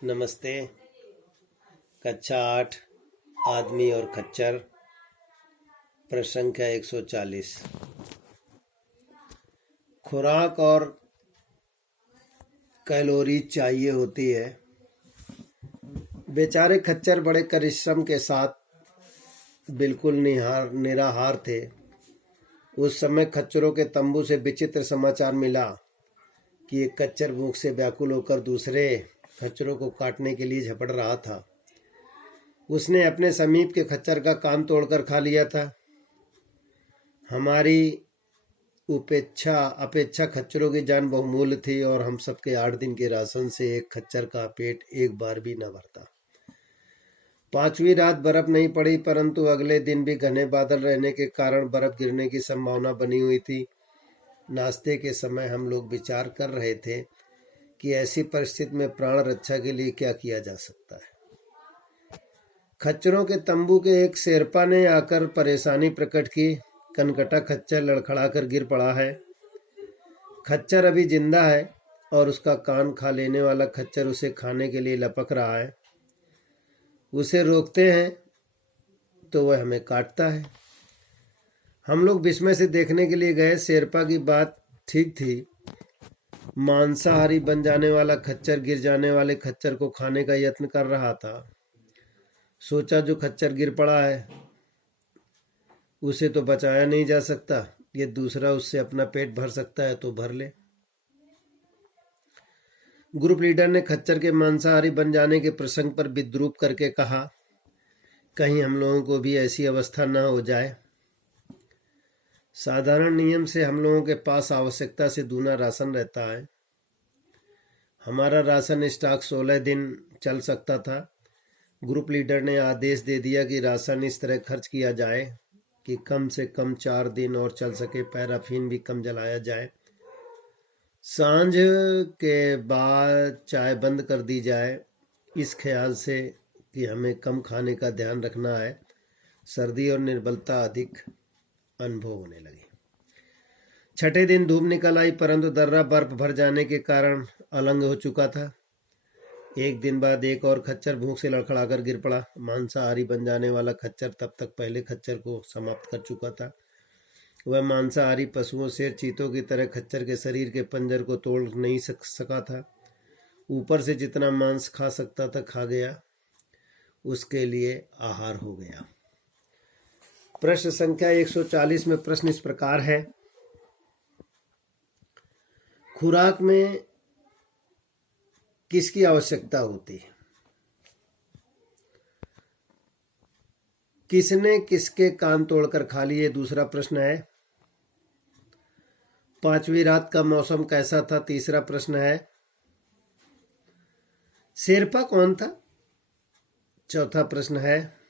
नमस्ते। कक्षा 8 आदमी और खच्चर, प्रश्न संख्या 140। खुराक और कैलोरी चाहिए होती है। बेचारे खच्चर बड़े परिश्रम के साथ बिल्कुल निराहार थे। उस समय खच्चरों के तंबू से विचित्र समाचार मिला कि एक खच्चर भूख से व्याकुल होकर दूसरे खच्चरों को काटने के लिए झपट रहा था। उसने अपने समीप के खच्चर का कान तोड़कर खा लिया था। हमारी अपेक्षा खच्चरों की जान बहुमूल्य थी और हम सबके 8 दिन के राशन से एक खच्चर का पेट एक बार भी न भरता। 5वीं रात बर्फ नहीं पड़ी, परंतु अगले दिन भी घने बादल रहने के कारण बर्फ गिरने की संभावना बनी हुई थी। नाश्ते के समय हम लोग विचार कर रहे थे कि ऐसी परिस्थिति में प्राण रक्षा के लिए क्या किया जा सकता है। खच्चरों के तंबू के एक शेरपा ने आकर परेशानी प्रकट की। कनकटा खच्चर लड़खड़ाकर गिर पड़ा है। खच्चर अभी जिंदा है और उसका कान खा लेने वाला खच्चर उसे खाने के लिए लपक रहा है। उसे रोकते हैं तो वह हमें काटता है। हम लोग विस्मय से देखने के लिए गए। शेरपा की बात ठीक थी। मांसाहारी बन जाने वाला खच्चर गिर जाने वाले खच्चर को खाने का यत्न कर रहा था। सोचा, जो खच्चर गिर पड़ा है उसे तो बचाया नहीं जा सकता, ये दूसरा उससे अपना पेट भर सकता है तो भर ले। ग्रुप लीडर ने खच्चर के मांसाहारी बन जाने के प्रसंग पर विद्रूप करके कहा, कहीं हम लोगों को भी ऐसी अवस्था न हो जाए। साधारण नियम से हम लोगों के पास आवश्यकता से दूना राशन रहता है। हमारा राशन स्टॉक 16 दिन चल सकता था। ग्रुप लीडर ने आदेश दे दिया कि राशन इस तरह खर्च किया जाए कि कम से कम 4 दिन और चल सके। पैराफिन भी कम जलाया जाए। सांझ के बाद चाय बंद कर दी जाए, इस ख्याल से कि हमें कम खाने का ध्यान रखना है। सर्दी और निर्बलता अधिक अनुभव होने लगी। 6ठे दिन धूप निकल आई, परंतु दर्रा बर्फ भर जाने के कारण अलंग हो चुका था। एक दिन बाद एक और खच्चर भूख से लड़खड़ाकर गिर पड़ा। मांसाहारी बन जाने वाला खच्चर तब तक पहले खच्चर को समाप्त कर चुका था। वह मांसाहारी पशुओं से चीतों की तरह खच्चर के शरीर के पंजर को तोड़ नहीं सका था। ऊपर से जितना मांस खा सकता था खा गया। उसके लिए आहार हो गया। प्रश्न संख्या 140 में प्रश्न इस प्रकार है, खुराक में किसकी आवश्यकता होती है? किसने किसके कान तोड़कर खा लिए? दूसरा प्रश्न है, 5वीं रात का मौसम कैसा था? तीसरा प्रश्न है, शेरपा कौन था? चौथा प्रश्न है,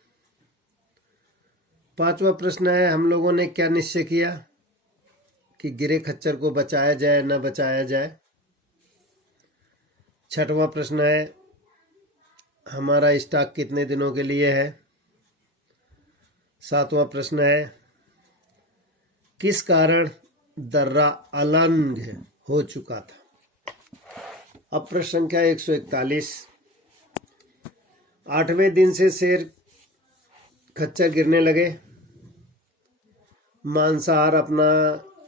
5वां प्रश्न है, हम लोगों ने क्या निश्चय किया कि गिरे खच्चर को बचाया जाए न बचाया जाए? 6वां प्रश्न है, हमारा स्टॉक कितने दिनों के लिए है? 7वां प्रश्न है, किस कारण दर्रा अलंग हो चुका था? अब प्रश्न संख्या 141। 8वें दिन से शेर खच्चर गिरने लगे। मांसाहार अपना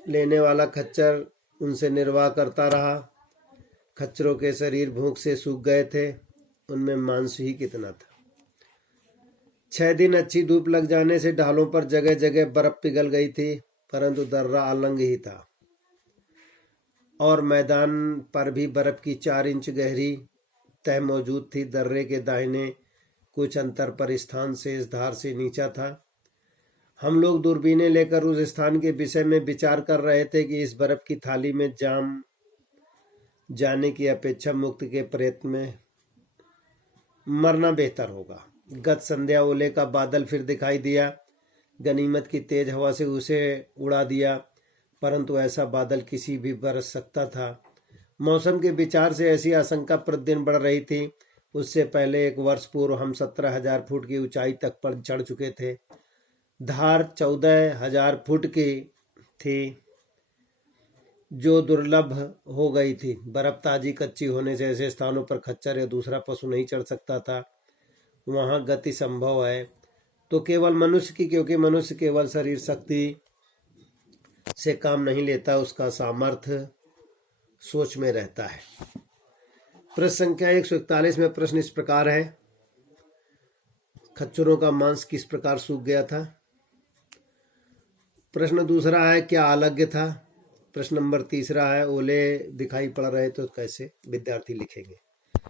लेने वाला खच्चर उनसे निर्वाह करता रहा। खच्चरों के शरीर भूख से सूख गए थे, उनमें मांस ही कितना था। 6 दिन अच्छी धूप लग जाने से ढालों पर जगह जगह बर्फ पिघल गई थी, परंतु दर्रा अलंग ही था और मैदान पर भी बर्फ की 4 इंच गहरी तह मौजूद थी। दर्रे के दाहिने कुछ अंतर पर स्थान शेष धार से नीचा था। हम लोग दूरबीनें लेकर उस स्थान के विषय में विचार कर रहे थे कि इस बर्फ की थाली में जाम जाने की अपेक्षा मुक्ति के प्रयत्न में मरना बेहतर होगा। गत संध्या ओले का बादल फिर दिखाई दिया। गनीमत की तेज हवा से उसे उड़ा दिया, परंतु ऐसा बादल किसी भी बरस सकता था। मौसम के विचार से ऐसी आशंका प्रतिदिन बढ़ रही थी। उससे पहले 1 वर्ष पूर्व हम 17,000 फुट की ऊंचाई तक पर चढ़ चुके थे। धार 14,000 फुट की थी। जो दुर्लभ हो गई थी। बर्फ ताजी कच्ची होने से ऐसे स्थानों पर खच्चर या दूसरा पशु नहीं चढ़ सकता था, वहाँ गति संभव है तो केवल मनुष्य की, क्योंकि मनुष्य केवल शरीर शक्ति से काम नहीं लेता, उसका सामर्थ्य सोच में रहता है। प्रश्न संख्या 141 में प्रश्न इस प्रकार है, खच्चरों का मांस किस प्रकार सूख गया था। प्रश्न दूसरा है, क्या अलग था। प्रश्न नंबर तीसरा है, ओले दिखाई पड़ रहे तो कैसे, विद्यार्थी लिखेंगे।